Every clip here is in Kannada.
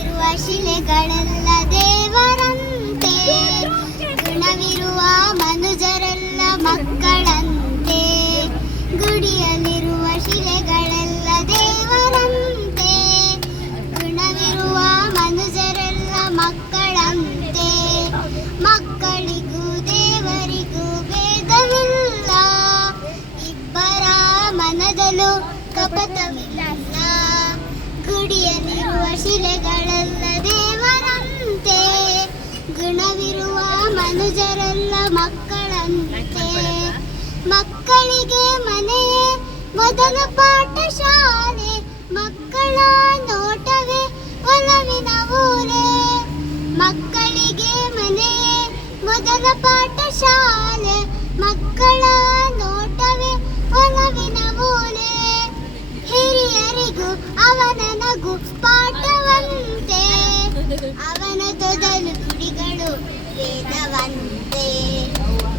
ಇರುವ ಶಿಲೆಗಳೆಲ್ಲ ದೇವರಂತೆ. ಗುಣವಿರುವ ಮನುಜರೆಲ್ಲ ಮಕ್ಕಳಂತೆ. ಗುಡಿಯಲ್ಲಿರುವ ಶಿಲೆಗಳೆಲ್ಲ ದೇವರಂತೆ. ಗುಣವಿರುವ ಮನುಜರೆಲ್ಲ ಮಕ್ಕಳಂತೆ. ಮಕ್ಕಳಿಗೂ ದೇವರಿಗೂ ಭೇದವಿಲ್ಲ. ಇಬ್ಬರ ಮನದಲ್ಲೂ ಕಪಟವಿಲ್ಲ. ಗುಡಿಯಲ್ಲಿರುವ ಶಿಲೆಗಳೆಲ್ಲ ದೇವರಂತೆ. ಗುಣವಿರುವ ಮನುಜರೆಲ್ಲ ಮಕ್ಕಳಂತೆ. ಮಕ್ಕಳಿಗೆ ಮನೆ ಮೊದಲ ಪಾಠಶಾಲೆ. ಮಕ್ಕಳ ನೋಟವೇ ಒಲವಿನ ಊರೇ. ಮಕ್ಕಳಿಗೆ ಮನೆ ಮೊದಲ ಪಾಠಶಾಲೆ. ಮಕ್ಕಳ ನೋಟವೇ ಒಲವಿನ ಮೂಲೆ ಪಾಠವಂತೆ ಅವನ ತೊದಲು ಗುಡಿಗಳು ವೇದವಂತೆ.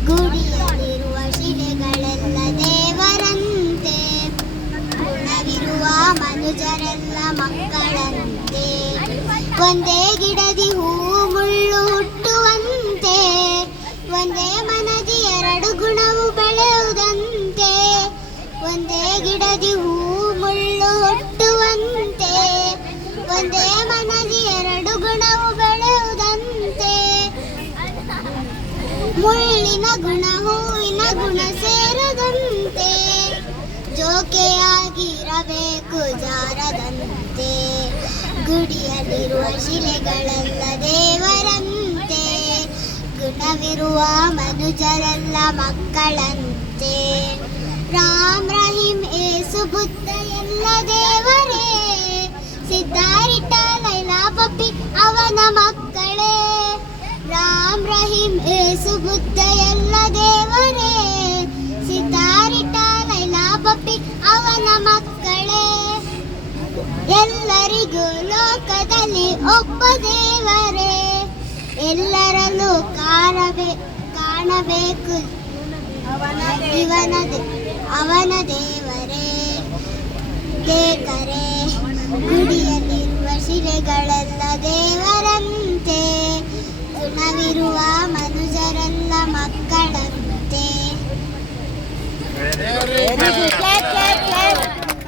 ಗುಡಿಯಲ್ಲಿರುವ ಶಿಲೆಗಳೆಲ್ಲ ದೇವರಂತೆ. ಗುಣವಿರುವ ಮನುಜರೆಲ್ಲ ಮಕ್ಕಳಂತೆ. ಒಂದೇ ಗಿಡದಿ ಹೂ ಮುಳ್ಳು ಹುಟ್ಟುವಂತೆ. ಒಂದೇ ಮನದಿ ಎರಡು ಗುಣವು ಬೆಳೆಯುವುದಂತೆ. ಒಂದೇ ಗಿಡದಿ ಹೂ ಮುಳ್ಳು ಒಂದೇ ಮನದಿ ಎರಡು ಗುಣವು ಬೆಳೆಯುವುದಂತೆ. ಮುಳ್ಳಿನ ಗುಣ, ಹೂವಿನ ಗುಣ ಸೇರದಂತೆ. ಜೋಕೆಯಾಗಿರಬೇಕು ಜಾರದಂತೆ. ಗುಡಿಯಲ್ಲಿರುವ ಶಿಲೆಗಳೆಲ್ಲ ದೇವರಂತೆ. ಗುಣವಿರುವ ಮನುಜರೆಲ್ಲ ಮಕ್ಕಳಂತೆ. ರಾಮ್ ರಹೀಂ ಏಸು ಬುದ್ಧ ಎಲ್ಲ ದೇವರೇ ಸಿದ್ದಾರಿಟ ಲೈಲಾ ಪಪ್ಪಿ ಅವನ ಮಕ್ಕಳೇ, ರಾಮ್ ರಹೀಂ ಏಸು ಬುದ್ಧ ಎಲ್ಲ ದೇವರೇ. ಸಿತಾರಿಟ ಲೈಲಾ ಪಪ್ಪಿ ಅವನ ಮಕ್ಕಳೇ. ಎಲ್ಲರಿಗೂ ಲೋಕದಲ್ಲಿ ಒಬ್ಬ ದೇವರೇ. ಎಲ್ಲರಲ್ಲೂ ಕಾಣಬೇ, ಕಾಣಬೇಕು. ಇವನ ದೇ- ಅವನ ದೇವರೇ. ದೇಕರೆ ಗುಡಿಯಲ್ಲಿರುವ ಶಿಲೆಗಳೆಲ್ಲ